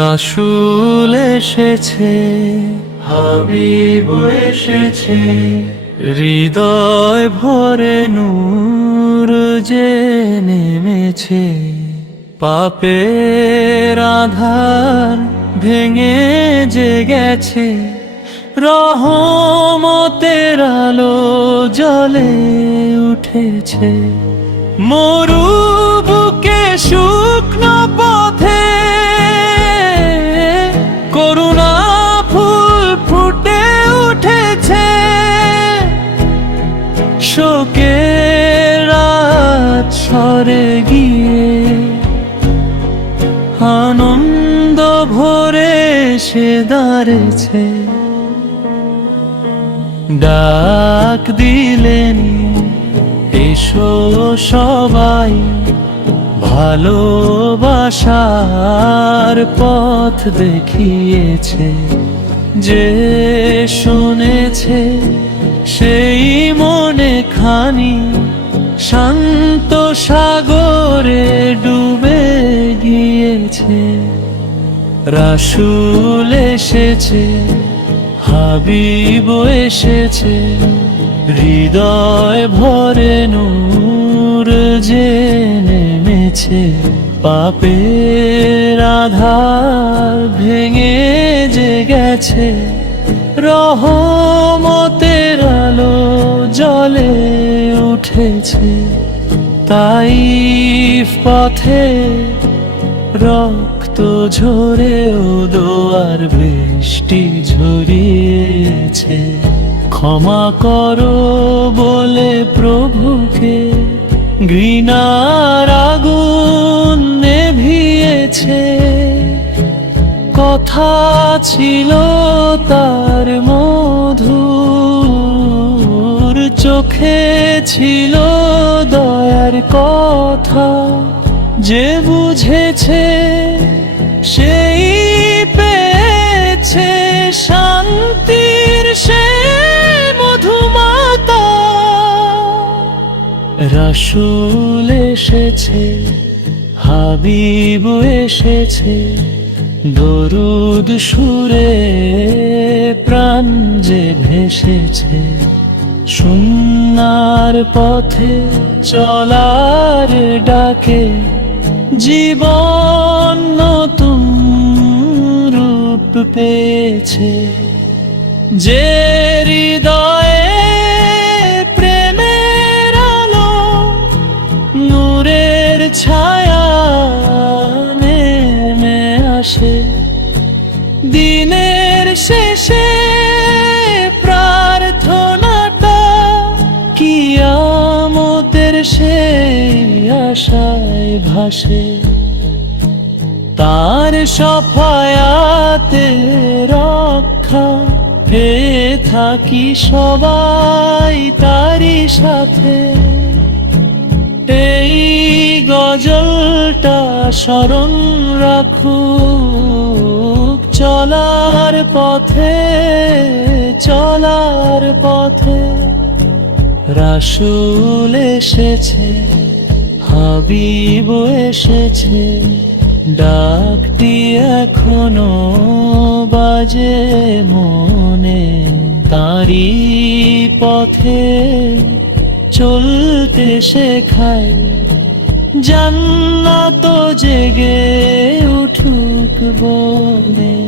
রাসূল এসেছে, হাবিব এসেছে, হৃদয় ভরে নূর যে নেমেছে। পাপের আধার ভেঙে যে গেছে, রহমতের আলো জ্বলে উঠেছে। মরুবুকে শুকনো পথে করুণা ফুল ফুটে উঠেছে। শোকের রাত সরে গিয়ে আনন্দ ভরে সে দাঁড়েছে। ডাক দিলেন, এসো সবাই, ভালোবাসার পথ দেখিয়েছে। যে শুনেছে সেই মনে খানি শান্ত সাগরে ডুবে গিয়েছে। রাসূল এসেছে, হাবিব এসেছে, হৃদয় ভরে নূর যে নেমেছে। পাপের আধার ভেঙে যে গেছে, রহমতের আলো জ্বলে উঠেছে। তাইফ পথে রক্ত ঝরেও দোয়ার বৃষ্টি ঝরিয়েছে। ক্ষমা করো বলে প্রভুকে ঘৃণার আগুন নেভিয়েছে। কথা ছিল তার মধুর, চোখে ছিল দয়ার কথা। যে বুঝেছে সেই পেয়েছে শান্তির সে মধুমাতা। রাসূল এসেছে, হাবিব এসেছে, দরুদ সুরে প্রাণ যে ভেসেছে। সুন্নাহর পথে চলার ডাকে জীবন নতুন রূপ পেয়েছে। যে হৃদয়ে প্রেমের আলো নূরের ছায়া নেমে আসে, দিনের শেষে প্রার্থনাটা কিয়ামতের সেই আশায় ভাসে। তার শফায়াতে রক্ষা পেয়ে থাকি সবাই তারই সাথে। এই গজলটা স্মরণ রাখুক চলার পথে, চলার পথে। রাসূল এসেছে, হাবিব এসেছে, ডাকটি এখনো বাজে মনে। তারি পথে চলতে শেখায়, জান্নাত জেগে উঠুক বনে।